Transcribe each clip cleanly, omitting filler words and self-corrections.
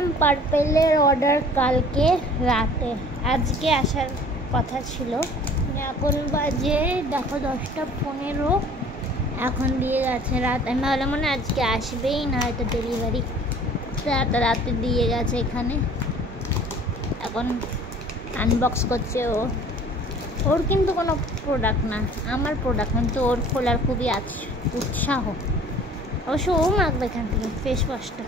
করেছিলাম পার্পেলের অর্ডার কালকে রাতে, আজকে আসার কথা ছিল। এখন বাজে দেখো 10:15, এখন দিয়ে গেছে রাত। আমি ভাবলাম মনে আজকে আসবেই না, হয়তো ডেলিভারি রাতে দিয়ে গেছে এখানে। এখন আনবক্স করছে ওর কিন্তু কোনো প্রোডাক্ট না, আমার প্রোডাক্ট, কিন্তু ওর খোলার খুবই উৎসাহ। অবশ্য ও মাখবে এখান থেকে ফেস ওয়াশটা,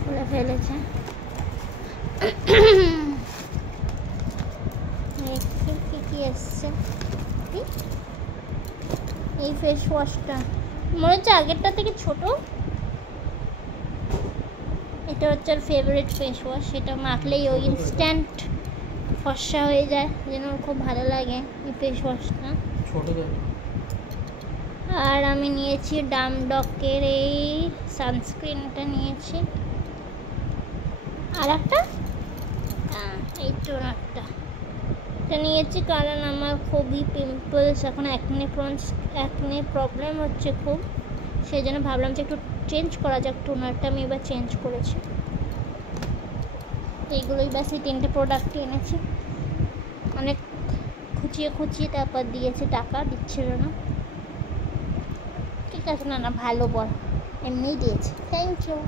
খুলে ফেলেছে। কি এসছে এই ফেস ওয়াশটা, মনে হচ্ছে আগেরটা থেকে ছোট। এটা হচ্ছে ওর ফেভারিট ফেস ওয়াশ, সেটা মাখলেই ও ইনস্ট্যান্ট ফর্সা হয়ে যায়, যেন ওর খুব ভালো লাগে এই ফেস ওয়াশটা। আর আমি নিয়েছি ডামডকের এই সানস্ক্রিনটা নিয়েছি, আর একটা এই টোনারটা এটা নিয়েছি, কারণ আমার খুবই পিম্পলস, এখন অ্যাকনে প্রবলেম হচ্ছে খুব, সেই জন্য ভাবলাম যে একটু চেঞ্জ করা যাক। টোনারটা আমি এবার চেঞ্জ করেছি। এইগুলোই ব্যাস, এই 3টে প্রোডাক্ট এনেছি। অনেক খুঁচিয়ে তারপর দিয়েছে, টাকা দিচ্ছিল না। ঠিক আছে, না ভালো বল, এমনিই দিয়েছে, থ্যাংক ইউ।